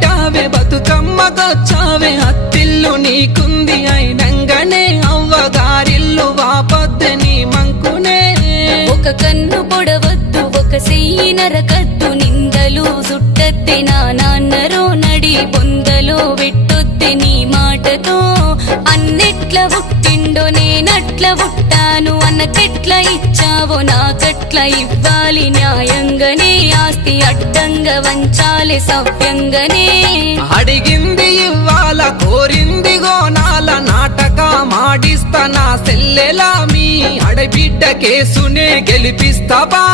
బిడ్డావే బతుకమ్మకొచ్చావే అత్తిల్లు నీకుంది అయినంగనే అవ్వగారిల్లు వాపొద్దు నీ మంకునే ఒక కన్ను పొడవద్దు ఒక సెయ్యి నరకద్దు నిందలు సుట్టద్దే నా నాన్నరో నడి బొందలో వెట్టొద్దే నీ మాటతో అన్నెట్ల పుట్టిండో నేనట్ల పుట్టాను అన్నకెట్ల ఇచ్చావో నాకట్ల ఇవ్వాలి న్యాయంగానే ఆస్తి అడ్డంగా వంచాలి సవ్యంగానే అడిగింది ఇవ్వాల కోరింది గోనాల నాటక మాడిస్తా నా సెల్లెలా మీ అడబిడ్డ కేసునే గెలిపిస్తావా